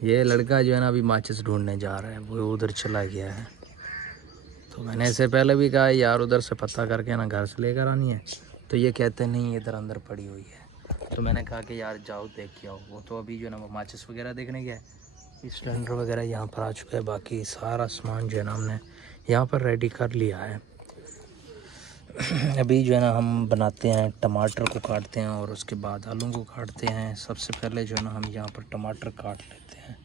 ये लड़का जो है ना अभी माचिस ढूंढने जा रहा है, वो उधर चला गया है। तो मैंने इससे पहले भी कहा यार उधर से पता करके ना घर से लेकर आनी है, तो ये कहते नहीं इधर अंदर पड़ी हुई है। तो मैंने कहा कि यार जाओ देख के आओ। वो तो अभी जो है ना वो माचिस वगैरह देखने गया है। सिलेंडर वगैरह यहाँ पर आ चुका है, बाकी सारा सामान जो है ना हमने यहाँ पर रेडी कर लिया है। अभी जो है ना हम बनाते हैं, टमाटर को काटते हैं और उसके बाद आलू को काटते हैं। सबसे पहले जो है ना हम यहाँ पर टमाटर काट लेते हैं।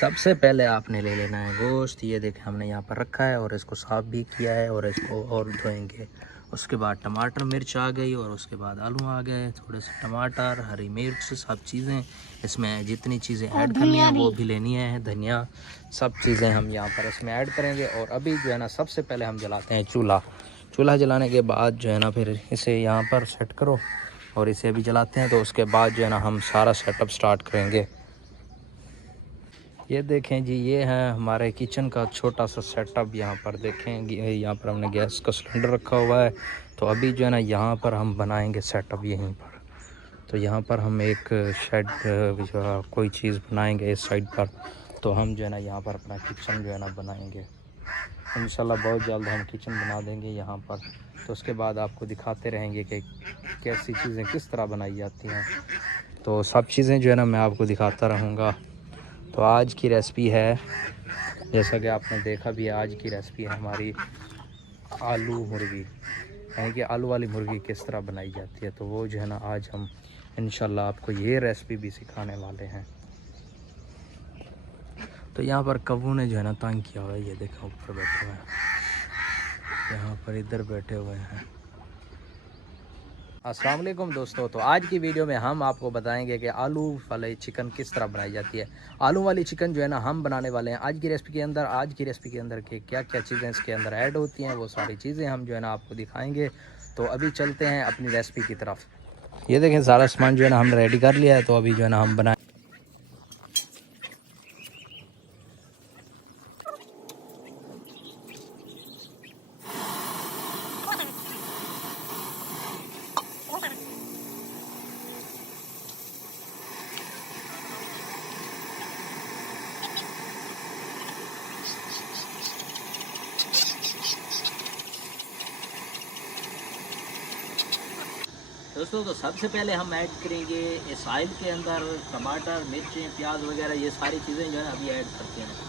सबसे पहले आपने ले लेना है गोश्त। ये देखें हमने यहाँ पर रखा है और इसको साफ़ भी किया है और इसको और धोएंगे। उसके बाद टमाटर मिर्च आ गई और उसके बाद आलू आ गए, थोड़े से टमाटर, हरी मिर्च, सब चीज़ें इसमें जितनी चीज़ें ऐड करनी है वो भी लेनी है, धनिया, सब चीज़ें हम यहाँ पर इसमें ऐड करेंगे। और अभी जो है ना सबसे पहले हम जलाते हैं चूल्हा। चूल्हा जलाने के बाद जो है ना फिर इसे यहाँ पर सेट करो और इसे अभी जलाते हैं। तो उसके बाद जो है ना हम सारा सेटअप स्टार्ट करेंगे। ये देखें जी, ये है हमारे किचन का छोटा सा सेटअप। यहाँ पर देखें, यहाँ पर हमने गैस का सिलेंडर रखा हुआ है। तो अभी जो है ना यहाँ पर हम बनाएंगे सेटअप यहीं पर। तो यहाँ पर हम एक शेड जो कोई चीज़ बनाएंगे इस साइड पर। तो हम जो है ना यहाँ पर अपना किचन जो है ना बनाएंगे इंशाल्लाह। बहुत जल्द हम किचन बना देंगे यहाँ पर। तो उसके बाद आपको दिखाते रहेंगे कि कैसी चीज़ें किस तरह बनाई जाती हैं। तो सब चीज़ें जो है ना मैं आपको दिखाता रहूँगा। तो आज की रेसिपी है, जैसा कि आपने देखा भी है, आज की रेसिपी है हमारी आलू मुर्गी, यानी कि आलू वाली मुर्गी किस तरह बनाई जाती है। तो वो जो है ना आज हम इंशाल्लाह आपको ये रेसिपी भी सिखाने वाले हैं। तो यहाँ पर कव्वू ने जो है ना तंग किया हुआ है, ये देखो ऊपर बैठे हुए हैं, यहाँ पर इधर बैठे हुए हैं। अस्सलाम वालेकुम दोस्तों, तो आज की वीडियो में हम आपको बताएंगे कि आलू वाली चिकन किस तरह बनाई जाती है। आलू वाली चिकन जो है ना हम बनाने वाले हैं आज की रेसिपी के अंदर। आज की रेसिपी के अंदर के क्या क्या चीज़ें इसके अंदर ऐड होती हैं वो सारी चीज़ें हम जो है ना आपको दिखाएंगे। तो अभी चलते हैं अपनी रेसिपी की तरफ। ये देखें सारा सामान जो है ना हम रेडी कर लिया है। तो अभी जो है ना हम बनाए दोस्तों। तो सबसे पहले हम ऐड करेंगे इस ऑयल के अंदर टमाटर, मिर्चें, प्याज वगैरह, ये सारी चीज़ें जो है अभी ऐड करते हैं।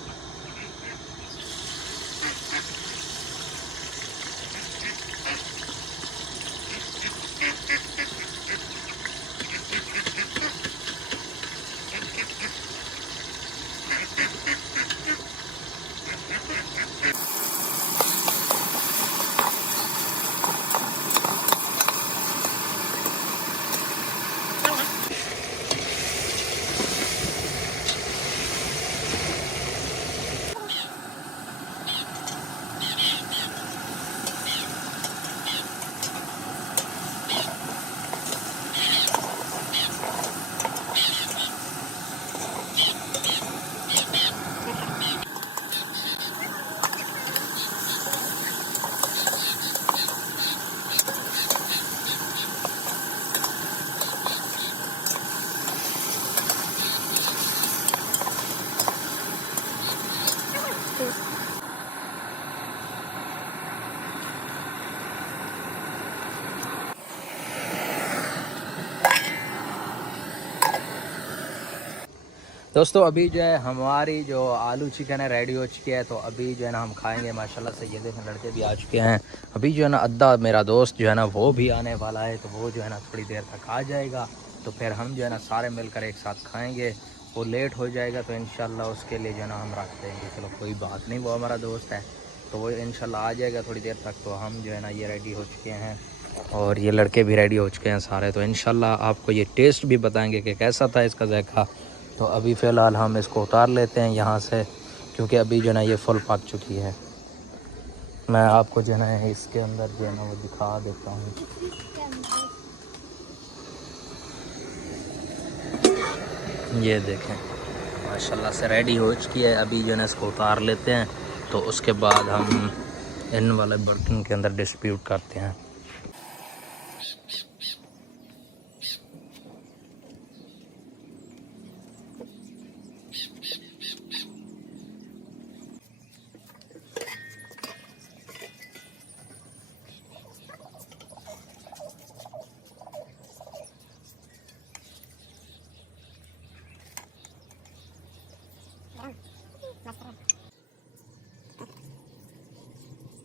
दोस्तों अभी जो है हमारी जो आलू चिकन है रेडी हो चुकी है। तो अभी जो है ना हम खाएंगे माशाल्लाह से। ये देखें लड़के भी आ चुके हैं। अभी जो है ना अद्दा मेरा दोस्त जो है ना वो भी आने वाला है। तो वो जो है ना थोड़ी देर तक आ जाएगा। तो फिर हम जो है ना सारे मिलकर एक साथ खाएंगे। वो लेट हो जाएगा तो इंशाल्लाह उसके लिए जो है ना हम रख देंगे। चलो कोई बात नहीं, वो हमारा दोस्त है तो वो इंशाल्लाह आ जाएगा थोड़ी देर तक। तो हम जो है ना ये रेडी हो चुके हैं और ये लड़के भी रेडी हो चुके हैं सारे। तो इंशाल्लाह आपको ये टेस्ट भी बताएंगे कि कैसा था इसका जायका। तो अभी फ़िलहाल हम इसको उतार लेते हैं यहाँ से, क्योंकि अभी जो है ना ये फुल पक चुकी है। मैं आपको जो है ना इसके अंदर जो है ना वो दिखा देता हूँ। ये देखें माशाल्लाह से रेडी हो चुकी है। अभी जो है ना इसको उतार लेते हैं। तो उसके बाद हम इन वाले बर्तन के अंदर डिस्ट्रीब्यूट करते हैं।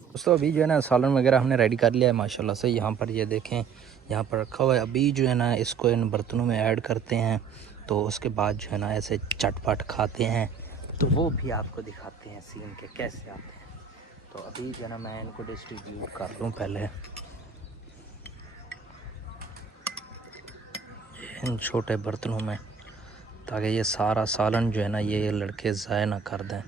दोस्तों अभी जो है ना सालन वगैरह हमने रेडी कर लिया है माशाल्लाह से। यहाँ पर ये देखें, यहाँ पर रखा हुआ है। अभी जो है ना इसको इन बर्तनों में ऐड करते हैं, तो उसके बाद जो है ना ऐसे चटपट खाते हैं, तो वो भी आपको दिखाते हैं सीन के कैसे आते हैं। तो अभी जो है ना मैं इनको डिस्ट्रीब्यूट कर दूँ पहले इन छोटे बर्तनों में, ताकि ये सारा सालन जो है ना ये लड़के ज़ाया ना कर दें।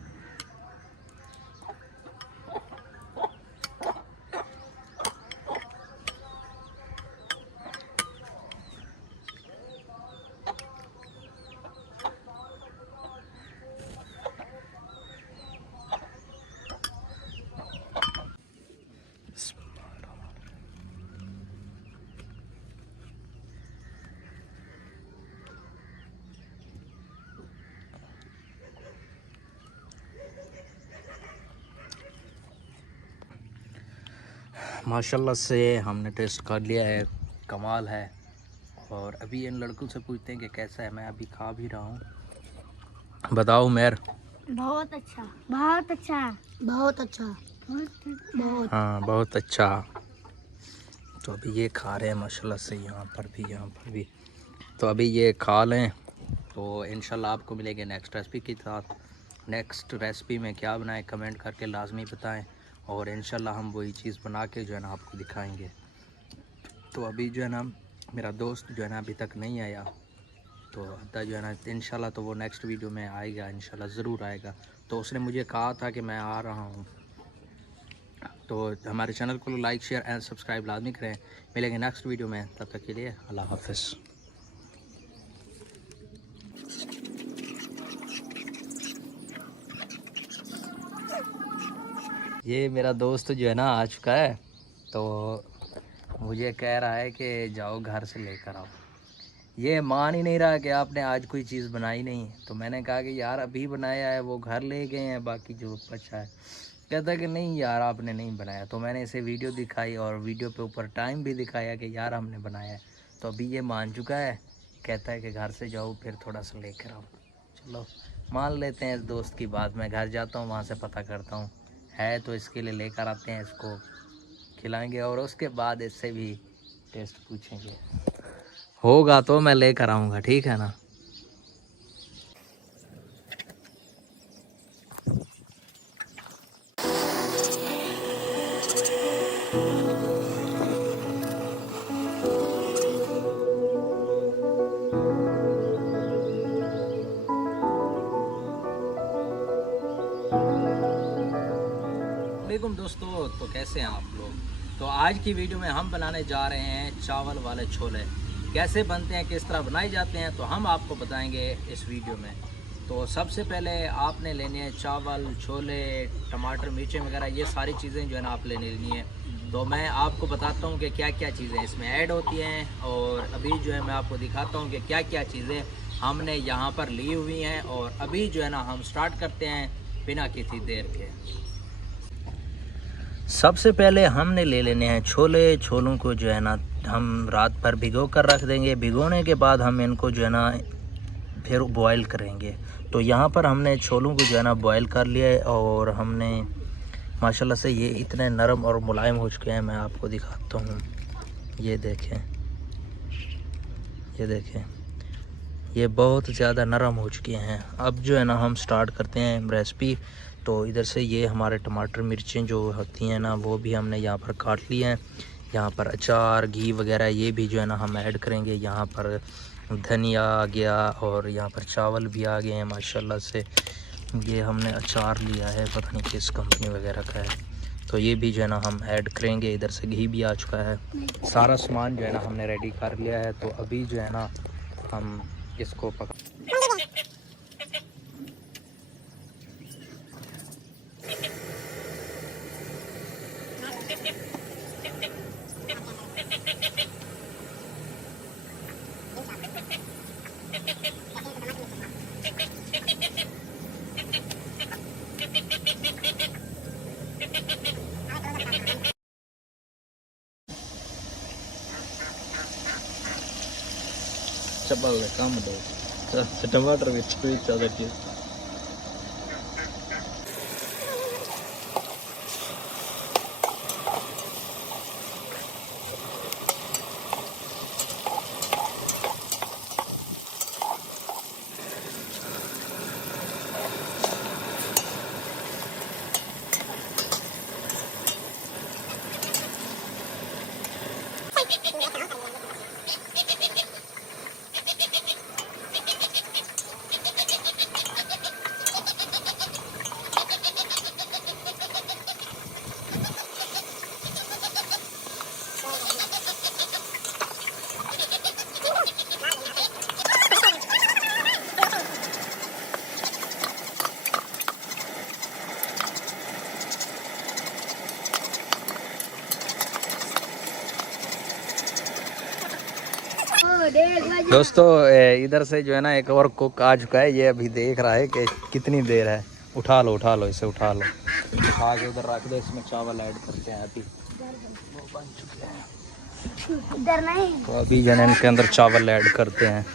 माशाल्लाह से हमने टेस्ट कर लिया है, कमाल है। और अभी इन लड़कों से पूछते हैं कि कैसा है। मैं अभी खा भी रहा हूँ, बताओ मेर। बहुत अच्छा, बहुत अच्छा, बहुत अच्छा, बहुत हाँ बहुत अच्छा। तो अभी ये खा रहे हैं माशाल्लाह से, यहाँ पर भी। तो अभी ये खा लें, तो इंशाल्लाह आपको मिलेंगे नेक्स्ट रेसिपी के साथ। नेक्स्ट रेसिपी में क्या बनाएं कमेंट करके लाजमी बताएं, और इंशाल्लाह हम वही चीज़ बना के जो है ना आपको दिखाएंगे। तो अभी जो है ना मेरा दोस्त जो है ना अभी तक नहीं आया, तो अद्दा जो है ना इंशाल्लाह तो वो नेक्स्ट वीडियो में आएगा, इंशाल्लाह ज़रूर आएगा। तो उसने मुझे कहा था कि मैं आ रहा हूँ। तो हमारे चैनल को लाइक शेयर एंड सब्सक्राइब लाजमी करें। मिलेंगे नेक्स्ट वीडियो में, तब तक के लिए अल्लाह हाफ़िज़। ये मेरा दोस्त जो है ना आ चुका है, तो मुझे कह रहा है कि जाओ घर से लेकर आओ। ये मान ही नहीं रहा कि आपने आज कोई चीज़ बनाई नहीं। तो मैंने कहा कि यार अभी बनाया है, वो घर ले गए हैं, बाकी जो बचा है। कहता है कि नहीं यार आपने नहीं बनाया। तो मैंने इसे वीडियो दिखाई और वीडियो पे ऊपर टाइम भी दिखाया कि यार हमने बनाया है। तो अभी ये मान चुका है, कहता है कि घर से जाओ फिर थोड़ा सा लेकर आओ। चलो मान लेते हैं इस दोस्त की बात। मैं घर जाता हूँ, वहाँ से पता करता हूँ है तो इसके लिए लेकर आते हैं, इसको खिलाएंगे और उसके बाद इससे भी टेस्ट पूछेंगे। होगा तो मैं लेकर आऊँगा, ठीक है ना। वालेकुम दोस्तों, तो कैसे हैं आप लोग। तो आज की वीडियो में हम बनाने जा रहे हैं चावल वाले छोले। कैसे बनते हैं, किस तरह बनाए जाते हैं, तो हम आपको बताएंगे इस वीडियो में। तो सबसे पहले आपने लेने हैं चावल, छोले, टमाटर, मिर्चें वगैरह, ये सारी चीज़ें जो है ना आप लेनी है। तो मैं आपको बताता हूँ कि क्या क्या चीज़ें इसमें ऐड होती हैं, और अभी जो है मैं आपको दिखाता हूँ कि क्या क्या चीज़ें हमने यहाँ पर ली हुई हैं। और अभी जो है ना हम स्टार्ट करते हैं बिना किसी देर के। सबसे पहले हमने ले लेने हैं छोले। छोलों को जो है ना हम रात भर भिगो कर रख देंगे। भिगोने के बाद हम इनको जो है ना फिर बॉयल करेंगे। तो यहाँ पर हमने छोलों को जो है ना बॉयल कर लिया है, और हमने माशाल्लाह से ये इतने नरम और मुलायम हो चुके हैं। मैं आपको दिखाता हूँ, ये देखें, ये देखें, ये बहुत ज़्यादा नरम हो चुके हैं। अब जो है ना हम स्टार्ट करते हैं रेसिपी। तो इधर से ये हमारे टमाटर मिर्चें जो होती हैं ना वो भी हमने यहाँ पर काट लिए हैं। यहाँ पर अचार, घी वगैरह ये भी जो है ना हम ऐड करेंगे। यहाँ पर धनिया आ गया, और यहाँ पर चावल भी आ गए हैं माशाल्लाह से। ये हमने अचार लिया है, पता नहीं किस कंपनी वगैरह का है, तो ये भी जो है ना हम ऐड करेंगे। इधर से घी भी आ चुका है। सारा सामान जो है ना हमने रेडी कर लिया है। तो अभी जो है ना हम इसको पका चपल कम दो टमाटर भी स्वीट ज़्यादा टेस्ट। दोस्तों इधर से जो है ना एक और कुक आ चुका है, ये अभी देख रहा है कि कितनी देर है। उठा लो इसे उठा लो, उठा के उधर रख दो, इसमें चावल ऐड करते हैं। अभी वो बन चुके हैं, इधर नहीं, तो अभी जो है इनके अंदर चावल ऐड करते हैं।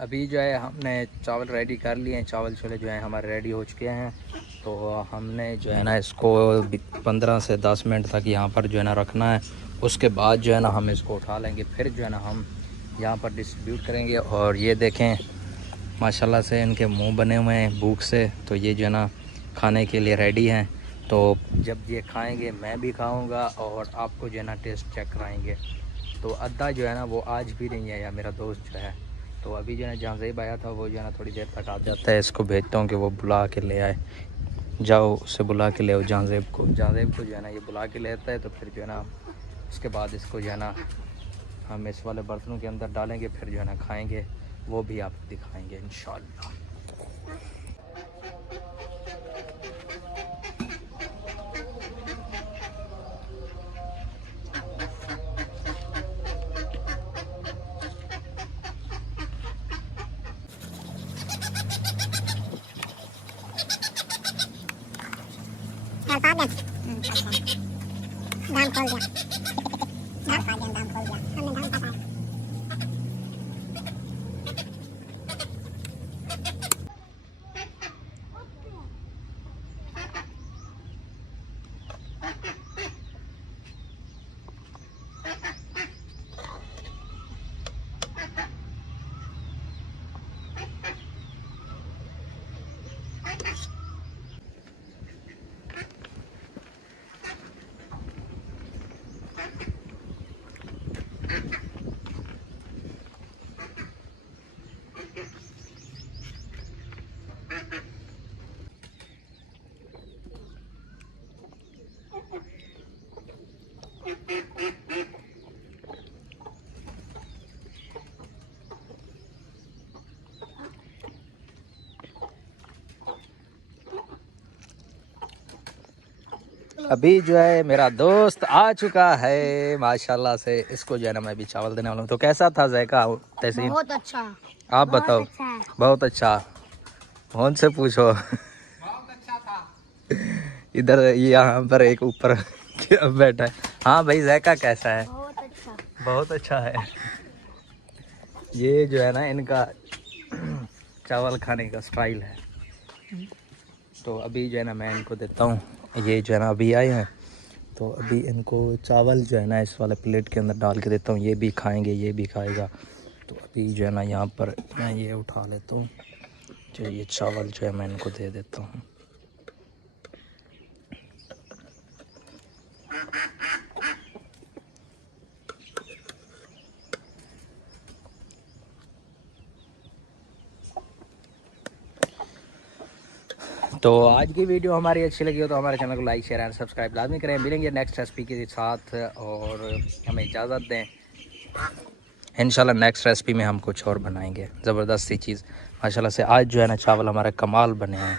अभी जो है हमने चावल रेडी कर लिए हैं, चावल छोले जो है हमारे रेडी हो चुके हैं। तो हमने जो है ना इसको 15 से 10 मिनट तक यहाँ पर जो है ना रखना है। उसके बाद जो है ना हम इसको उठा लेंगे, फिर जो है ना हम यहाँ पर डिस्ट्रीब्यूट करेंगे। और ये देखें माशाल्लाह से इनके मुंह बने हुए हैं भूख से, तो ये जो है ना खाने के लिए रेडी हैं। तो जब ये खाएँगे मैं भी खाऊँगा और आपको जो है ना टेस्ट चेक कराएँगे। तो अद्दा जो है ना वो आज भी नहीं आया, मेरा दोस्त जो है। तो अभी जो है जहाँ ज़ेब आया था वो जो है ना थोड़ी देर तक आ जाता है, इसको भेजता हूँ कि वो बुला के ले आए। जाओ उसे बुला के ले आओ जहाँ को जो है ना ये बुला के ले आता है। तो फिर जो है ना उसके बाद इसको जो है ना हम इस वाले बर्तनों के अंदर डालेंगे, फिर जो है ना खाएँगे, वो भी आपको दिखाएँगे इंशाल्लाह। दाम खोल दिया, दाम खोल दिया, हमने दाम पता है। अभी जो है मेरा दोस्त आ चुका है माशाल्लाह से, इसको जो है ना मैं भी चावल देने वाला हूँ। तो कैसा था जायका तहसीन? बहुत अच्छा, आप बताओ। अच्छा है। बहुत अच्छा, फोन से पूछो। बहुत अच्छा था। इधर यहाँ पर एक ऊपर बैठा है। हाँ भाई जायका कैसा है? बहुत अच्छा, बहुत अच्छा है। ये जो है ना इनका चावल खाने का स्टाइल है। तो अभी जो है ना मैं इनको देता हूँ, ये जो है ना अभी आए हैं, तो अभी इनको चावल जो है ना इस वाले प्लेट के अंदर डाल के देता हूँ, ये भी खाएंगे, ये भी खाएगा। तो अभी जो है ना यहाँ पर मैं ये उठा लेता हूँ, जो ये चावल जो है मैं इनको दे देता हूँ। तो आज की वीडियो हमारी अच्छी लगी हो तो हमारे चैनल को लाइक शेयर एंड सब्सक्राइब लाजमी करें। मिलेंगे नेक्स्ट रेसिपी के साथ, और हमें इजाज़त दें। इंशाल्लाह नेक्स्ट रेसिपी में हम कुछ और बनाएंगे ज़बरदस्त सी चीज़। माशाल्लाह से आज जो है ना चावल हमारे कमाल बने हैं।